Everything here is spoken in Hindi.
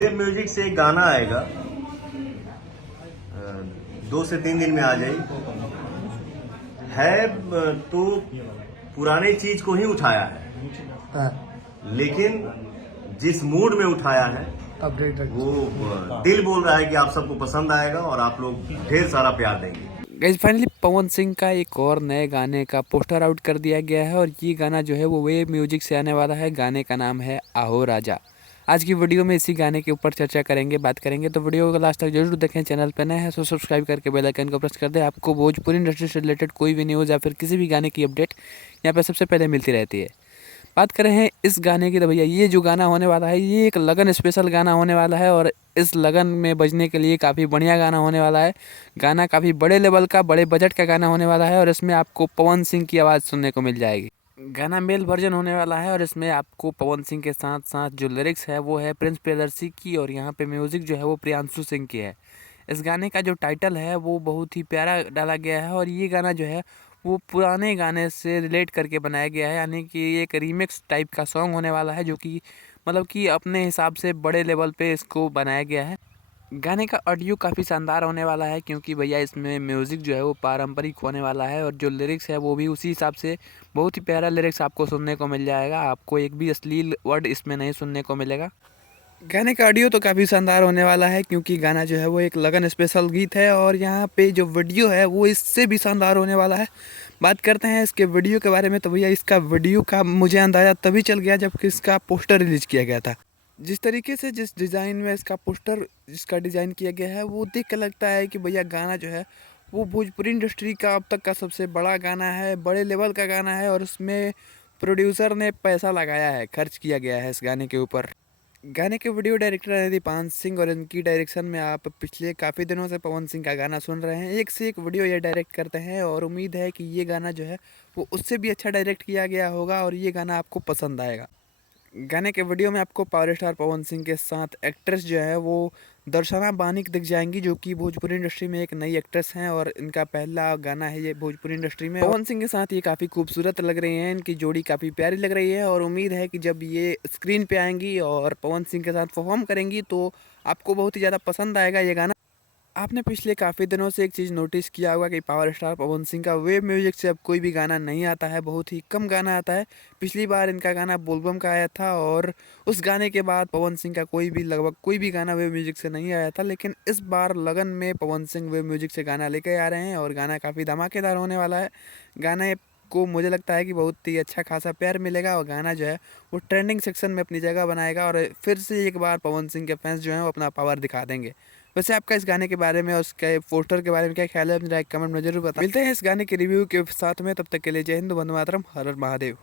वेब म्यूजिक से एक गाना आएगा, 2 से 3 दिन में आ जाएगी। तो पुराने चीज को ही उठाया है, हाँ, लेकिन जिस मूड में उठाया है अपडेट वो दिल बोल रहा है कि आप सबको पसंद आएगा और आप लोग ढेर सारा प्यार देंगे। गाइस फाइनली पवन सिंह का एक और नए गाने का पोस्टर आउट कर दिया गया है और ये गाना जो है वो वेब म्यूजिक से आने वाला है। गाने का नाम है आहो राजा। आज की वीडियो में इसी गाने के ऊपर चर्चा करेंगे, बात करेंगे, तो वीडियो को लास्ट तक जरूर देखें। चैनल पर नए हैं तो सब्सक्राइब करके बेल आइकन को प्रेस कर दें। आपको भोजपुरी इंडस्ट्री से रिलेटेड कोई भी न्यूज़ या फिर किसी भी गाने की अपडेट यहाँ पर सबसे पहले मिलती रहती है। बात करें हैं इस गाने की तो भैया ये जो गाना होने वाला है ये एक लगन स्पेशल गाना होने वाला है और इस लगन में बजने के लिए काफ़ी बढ़िया गाना होने वाला है। गाना काफ़ी बड़े लेवल का, बड़े बजट का गाना होने वाला है और इसमें आपको पवन सिंह की आवाज़ सुनने को मिल जाएगी। गाना मेल वर्जन होने वाला है और इसमें आपको पवन सिंह के साथ साथ जो लिरिक्स है वो है प्रिंस प्रियदर्शी की और यहाँ पे म्यूज़िक जो है वो प्रियांशु सिंह की है। इस गाने का जो टाइटल है वो बहुत ही प्यारा डाला गया है और ये गाना जो है वो पुराने गाने से रिलेट करके बनाया गया है, यानी कि ये एक रीमिक्स टाइप का सॉन्ग होने वाला है जो कि मतलब कि अपने हिसाब से बड़े लेवल पे इसको बनाया गया है। गाने का ऑडियो काफ़ी शानदार होने वाला है क्योंकि भैया इसमें म्यूज़िक जो है वो पारंपरिक होने वाला है और जो लिरिक्स है वो भी उसी हिसाब से बहुत ही प्यारा लिरिक्स आपको सुनने को मिल जाएगा। आपको एक भी अश्लील वर्ड इसमें नहीं सुनने को मिलेगा। गाने का ऑडियो तो काफ़ी शानदार होने वाला है क्योंकि गाना जो है वो एक लगन स्पेशल गीत है और यहाँ पे जो वीडियो है वो इससे भी शानदार होने वाला है। बात करते हैं इसके वीडियो के बारे में तो भैया इसका वीडियो का मुझे अंदाज़ा तभी चल गया जब इसका पोस्टर रिलीज किया गया था। जिस तरीके से जिस डिज़ाइन में इसका पोस्टर जिसका डिज़ाइन किया गया है वो देख कर लगता है कि भैया गाना जो है वो भोजपुरी इंडस्ट्री का अब तक का सबसे बड़ा गाना है, बड़े लेवल का गाना है और उसमें प्रोड्यूसर ने पैसा लगाया है, खर्च किया गया है इस गाने के ऊपर। गाने के वीडियो डायरेक्टर है दीपान सिंह और इनकी डायरेक्शन में आप पिछले काफ़ी दिनों से पवन सिंह का गाना सुन रहे हैं। एक से एक वीडियो ये डायरेक्ट करते हैं और उम्मीद है कि ये गाना जो है वो उससे भी अच्छा डायरेक्ट किया गया होगा और ये गाना आपको पसंद आएगा। गाने के वीडियो में आपको पावर स्टार पवन सिंह के साथ एक्ट्रेस जो है वो दर्शना बानिक दिख जाएंगी जो कि भोजपुरी इंडस्ट्री में एक नई एक्ट्रेस हैं और इनका पहला गाना है ये भोजपुरी इंडस्ट्री में। पवन सिंह के साथ ये काफ़ी खूबसूरत लग रही हैं, इनकी जोड़ी काफ़ी प्यारी लग रही है और उम्मीद है कि जब ये स्क्रीन पे आएंगी और पवन सिंह के साथ परफॉर्म करेंगी तो आपको बहुत ही ज़्यादा पसंद आएगा ये गाना। आपने पिछले काफ़ी दिनों से एक चीज़ नोटिस किया होगा कि पावर स्टार पवन सिंह का वेब म्यूजिक से अब कोई भी गाना नहीं आता है, बहुत ही कम गाना आता है। पिछली बार इनका गाना बोलबम का आया था और उस गाने के बाद पवन सिंह का लगभग कोई भी गाना वेब म्यूजिक से नहीं आया था, लेकिन इस बार लगन में पवन सिंह वेब म्यूजिक से गाना लेकर आ रहे हैं और गाना काफ़ी धमाकेदार होने वाला है। गाने को मुझे लगता है कि बहुत ही अच्छा खासा प्यार मिलेगा और गाना जो है वो ट्रेंडिंग सेक्शन में अपनी जगह बनाएगा और फिर से एक बार पवन सिंह के फैंस जो हैं वो अपना पावर दिखा देंगे। वैसे आपका इस गाने के बारे में और उसके पोस्टर के बारे में क्या ख्याल है, अपनी राय कमेंट में जरूर बताएं। मिलते हैं इस गाने के रिव्यू के साथ में, तब तक के लिए जय हिंद, वंदे मातरम, हर हर महादेव।